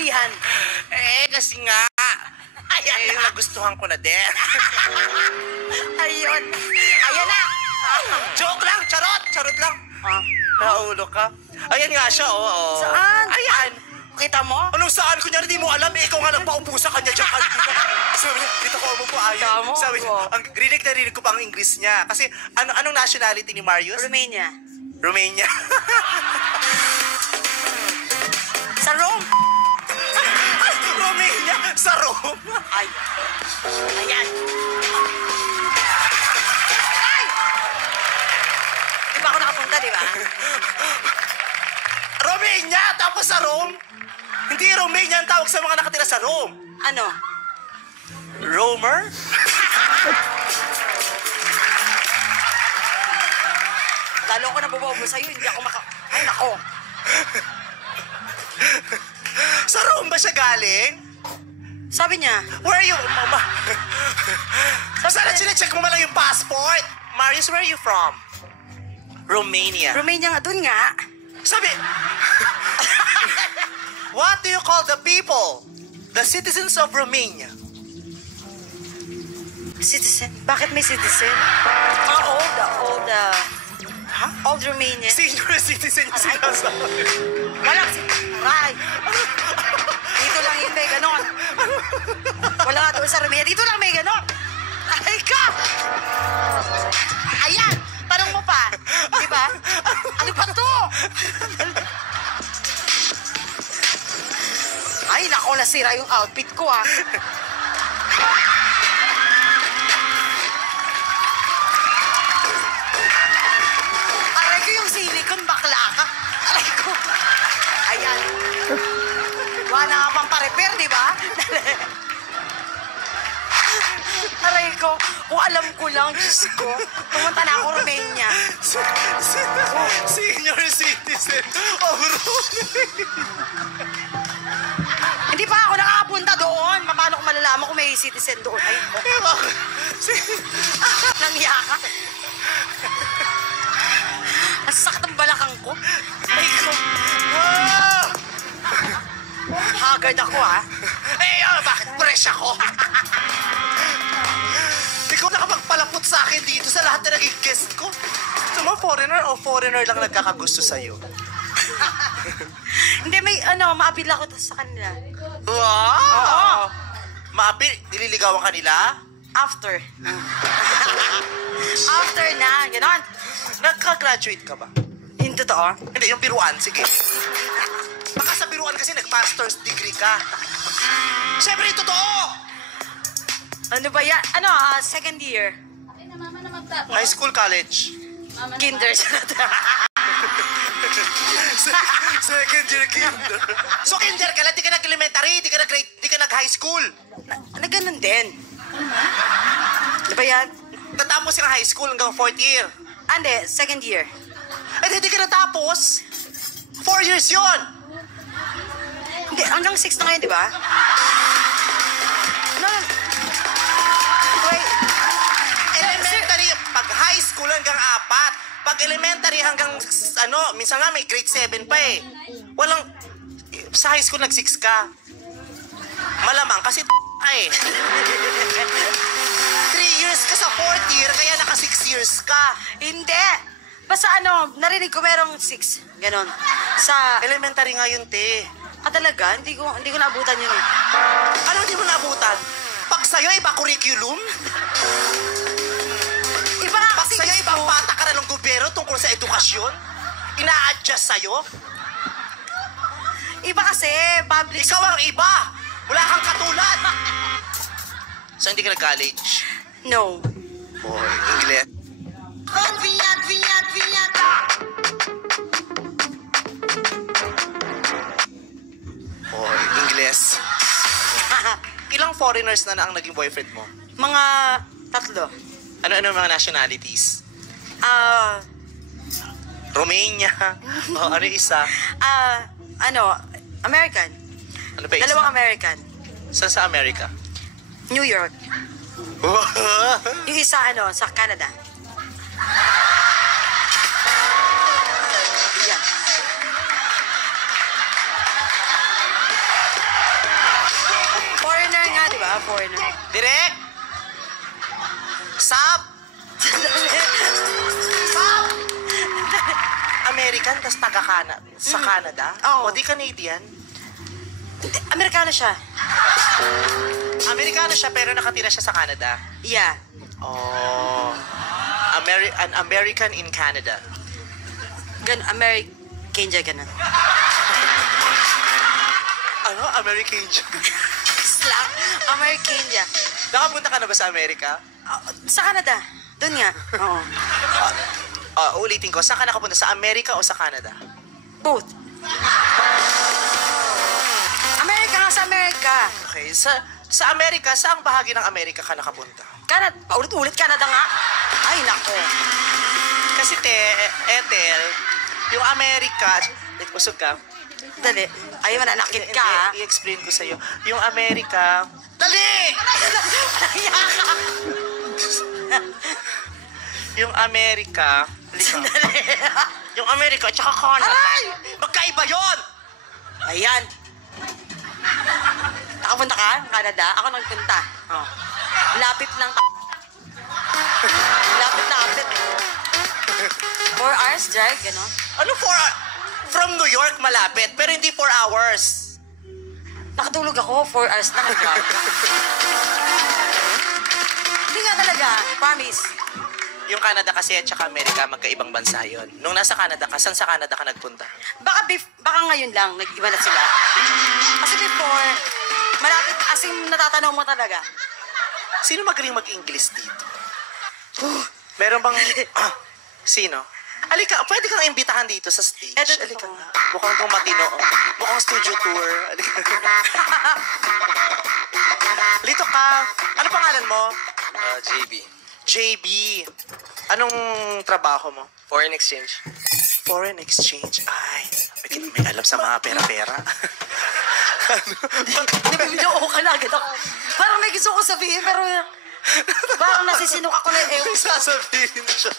nahulihan? Kasi nga, Ayan na. nagustuhan ko na din. Ayun. Ayan na. Joke lang, charot! Charot lang. Naulo ka. Ayan nga siya, oo. Saan? Ayan. Kita mo? Anong saan? Kunyari di mo alam, ikaw nga nagpaupo sa kanya dyan. Sabi niya, dito ko umupo, ayaw. Tama, Sabi niya, rinig na rinig ko pa ang English niya. Kasi, anong nationality ni Marius? Romania. Romania. Sa Rome. Romania? Sa Rome? Ay. Ayan. Ay! Di ba ako nakapunta, di ba? Romania, tapos sa Rome? Hindi Romania ang tawag sa mga nakatira sa Rome. Ano? Romer? Lalo ako nabubobo sa'yo, hindi ako Ay, nako. Sa Rome ba siya galing? Sabi niya, Where are you, mama? Sana chinecheck mo man lang yung passport. Marius, where are you from? Romania. Romania nga, dun nga. Sabi, what do you call the people? The citizens of Romania. Citizen? Bakit may citizen? Mga old Romania. Senior citizen yung Aray. sinasabi. Walang Aray. Dito lang yun, may ganon. Wala nga doon sa Romania. Dito lang may ganon. Ay ka! Ayan! Tanong mo pa. Di ba? Ano ba to? Ay, nako, nasira yung outfit ko, ah. Aray ko yung silicone, bakla ka. Aray ko. Ayan. Wala nga pang pa-repair, di ba? Aray ko, kung alam ko lang, Diyos ko, pumunta na ako Romania. Senior citizen of Romania. Hindi pa ako nakapunta doon. Paano ko malalaman kung may citizen doon? Ay, mo. Nangya ka. Nasakit ang balakang ko. Ay, ko. Haggard ako, ah. Bakit fresh ako? Ikaw nakapagpalapot sa akin dito sa lahat na naging guest ko. Gusto mo, foreigner o foreigner lang nagkakagusto sa'yo? Hindi, may maapil ako sa kanila. Wow! Oo. Maapi, nililigawan ka nila? After. After na, gano'n. Nagka-graduate ka ba? Yung totoo. Hindi, yung biruan, sige. Baka sa biruan kasi nag-master's degree ka. Siyempre, totoo! Ano ba yan? Second year. High school, college. Kinder. Second year kinder. So, kinder ka lang, di ka nag-elementary, di ka nag-high school. Na ganun din. Ano ba yan? Natapos yung high school hanggang 4th year. Hindi, second year. Eh, di ka natapos. 4 years yon. Hindi, hanggang 6 na ngayon, di ba? No. Wait. Elementary, pag high school hanggang 4. Pag elementary hanggang, minsan nga may grade 7 pa eh. Walang, sa high school nag-6 ka. Malamang kasi eh. 3 years ka sa 4th year, kaya naka 6 years ka. Hindi. Basta narinig ko merong 6. Ganon. Sa... Elementary nga yun, te. Talaga? Hindi ko naabutan yun eh. Ano hindi mo naabutan? Pag sa'yo, iba curriculum? Iba nga Pag kasi... sa'yo, ibang patakaran ng gobyerno tungkol sa edukasyon? Ina-adjust sa'yo? Iba kasi, public... Ikaw ang iba! Wala kang katulad! So, hindi ka nag-college? No. Boy, English. Boy, English. Ilang foreigners na ang naging boyfriend mo? Mga 3. Ano mga nationalities? Ah... Romania. O, ano yung isa? American. Ano ba isa? 2 American. Saan sa Amerika? New York. Yung isa, sa Canada. Yan. foreigner. Direk! Sap! Sap! American, tas sa Canada? Oo. O di Canadian? Amerikano siya. Amerikano siya pero nakatira siya sa Canada. Yeah. Oh. An American in Canada. American siya, ganun. Ano? American siya? Slang. American siya. Nakapunta ka na ba sa Amerika? Sa Canada. Doon nga. Oo. Ulitin ko, saan ka nakapunta? Sa Amerika o sa Canada? Both. Amerika nga sa Amerika. Okay, sa Amerika, saang bahagi ng Amerika ka nakapunta? Canada. Paulit-ulit Canada nga. Ay, nako. Kasi Ethel, yung Amerika, busog ka? Dali. Ay, mananakit ka. Hindi, i-explain ko sa'yo. Yung Amerika, dali! Nahiya ka. Yung Amerika, Dali. yung Amerika at saka Canada. Aray! Magkaiba yon! Ayan. Nakapunta ka? Canada? Ako nagpunta. Oh. Lapit ng Lapit. 4 hours drive, gano'n? Ano from New York malapit, pero hindi 4 hours. Nakatulog ako, 4 hours na nag-drive. Hindi nga talaga, promise. Yung Canada kasi at saka Amerika, magkaibang bansa yon. Nung nasa Canada ka, saan sa Canada ka nagpunta? Baka ngayon lang, nag-iba na sila. Kasi before, malapit, as in, natatanaw mo talaga. Sino magaling mag-English dito? Meron bang... Sino? Alika, pwede kang imbitahan dito sa stage. Eto. Alika nga. Mukhang itong matino. Mukhang studio tour. Alika. Lito ka. Ano pangalan mo? JB. JB. Anong trabaho mo? Foreign exchange. Foreign exchange. Ay, may alam sa mga pera-pera. Nabibilo ka na agad ako. Parang may gusto ko sabihin, pero parang nasisinok ako na May sasabihin siya,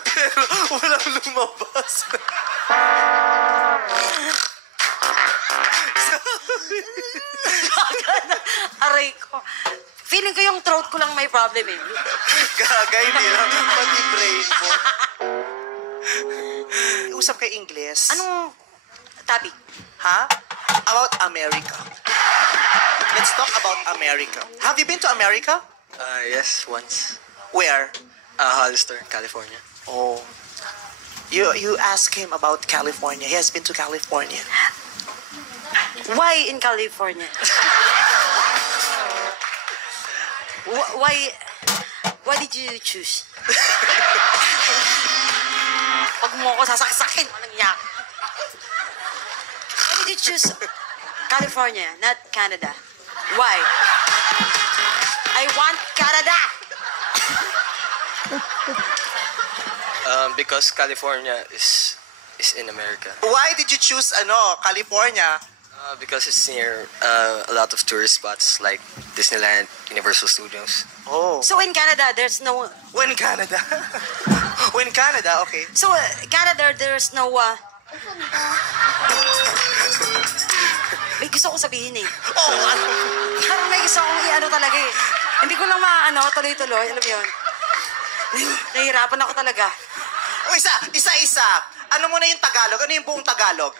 pero walang lumabas. Aray ko. Feeling ko yung throat ko lang may problem eh. Gagay nila, pati brain mo. Usap kay Ingles. Anong topic? Ha? About America. Let's talk about America. Have you been to America? Yes, once. Where? Hollister, California. Oh. You ask him about California. He has been to California. Why in California? Why did you choose? Pag mo ako sasaksakin, walang yak. Why did you choose California, not Canada? Why? I want Canada! Because California is in America. Why did you choose California? Because it's near a lot of tourist spots like Disneyland, Universal Studios. Oh. So in Canada, there's no... When Canada? When Canada, okay. So, Canada, there's no... May gusto ko sabihin eh. Oh, ano? Parang may gusto akong i-ano talaga eh. Hindi ko lang tuloy-tuloy. Alam mo yun? Nahihirapan ako talaga. O isa-isa. Ano muna yung Tagalog? Ano yung buong Tagalog?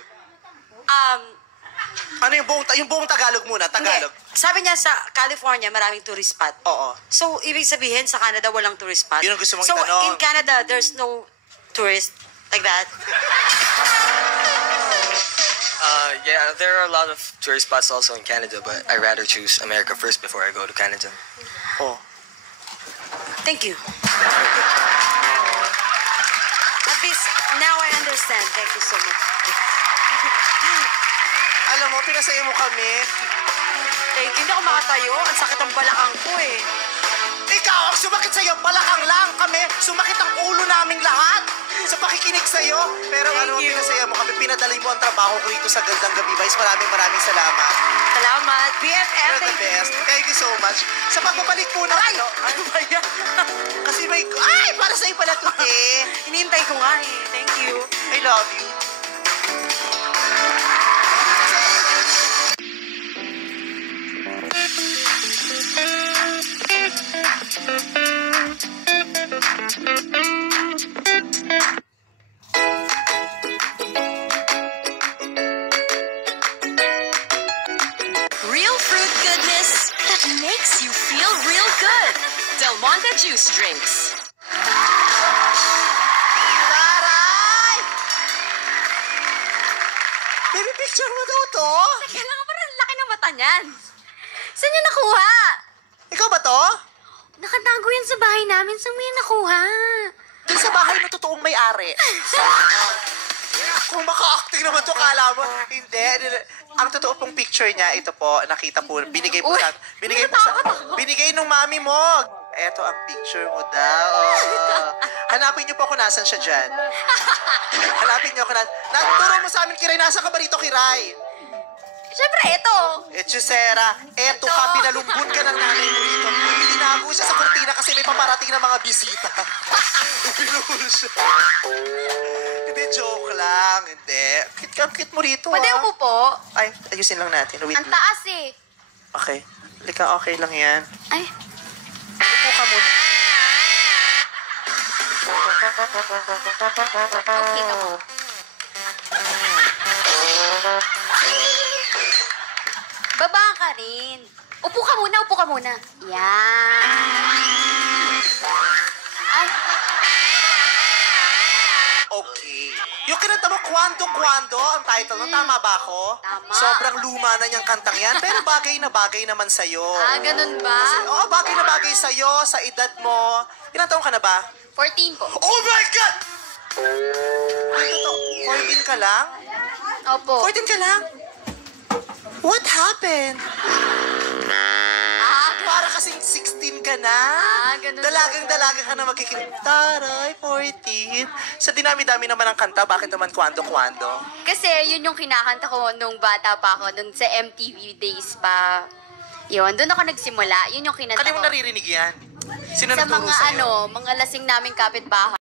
Ano yung buong Tagalog muna? Tagalog. Hindi. Sabi niya sa California, maraming tourist spot. Oo. So, ibig sabihin, sa Canada, walang tourist spot. Yun ang gusto mong so, itanong. in Canada, there's no tourist like that. Yeah, there are a lot of tourist spots also in Canada, but I rather choose America first before I go to Canada. Oh. Thank you. At least, now I understand. Thank you so much. Alam mo, pinasaya mo kami. Thank you. Hindi ako makatayo. Ang sakit ang balakang ko eh. Ikaw, ang sumakit sa'yo, balakang lang kami. Sumakit ang ulo naming lahat sa pakikinig sa'yo. Pero Thank you. pinasaya mo kami. Pinadali mo ang trabaho ko rito sa Gandang Gabi, Vice. Maraming salamat. Salamat. BFF. You're the best. Thank you so much. Sa pagbabalik po na Ay! Ano ba yan? kasi para sa'yo pala to, eh. Hinihintay ko nga eh. Thank you. I love you. Monta Juice Drinks. Taray! Baby, picture mo daw to? Teka lang, parang laki ng mata niyan. Saan niya nakuha? Ikaw ba to? Nakatago yan sa bahay namin. Saan mo yan nakuha? Dun sa bahay ng totoong may-ari. Kung maka-acting naman to, kala mo. Hindi. Ang totoo pong picture niya, ito po, nakita po, binigay po Uy, sa, binigay nung mami mo. Eto ang picture mo daw. Hanapin niyo po kung nasan siya dyan. Hanapin niyo kung nasan. Naturo mo sa amin, Kiray. Nasa ka ba rito, Kiray? Siyempre, ito. Chusera, eto ka, pinalumbun ka ng nanay mo rito. Itinago siya sa kurtina kasi may paparating na mga bisita. Pinuhul siya. Hindi, joke lang. Hindi. Kit mo rito, Pwede upo po. Ay, ayusin lang natin. Wait Ang lang. taas eh. Okay. Halika, okay lang yan. Ay, Upo ka muna. okay ka po. Baba ka rin. Upo ka muna, upo ka muna. Yan. Ay, Okay. Yung kinanta mo, Kwando, ang title nun, tama ba ako? Tama. Sobrang luma na niyang kantang yan, pero bagay na bagay naman sa'yo. ganun ba? Oo, bagay na bagay sa'yo, sa edad mo. Ilang taong ka na ba? 14 po. Oh my God! Ay, totoo. 14 ka lang? Opo. 14 ka lang? What happened? Para kasing 16 ka na. Ganun Dalagang-dalaga ka na magkikinig. Taray, 14. Sa dinami-dami naman ang kanta, bakit naman kwando? Kasi yun yung kinakanta ko nung bata pa ako, nung sa MTV days pa. Yun, doon ako nagsimula. Yun yung kinanta Kali mo ko. naririnig yan? Sino Sa nagturo mga sa'yo? mga lasing naming kapitbahay.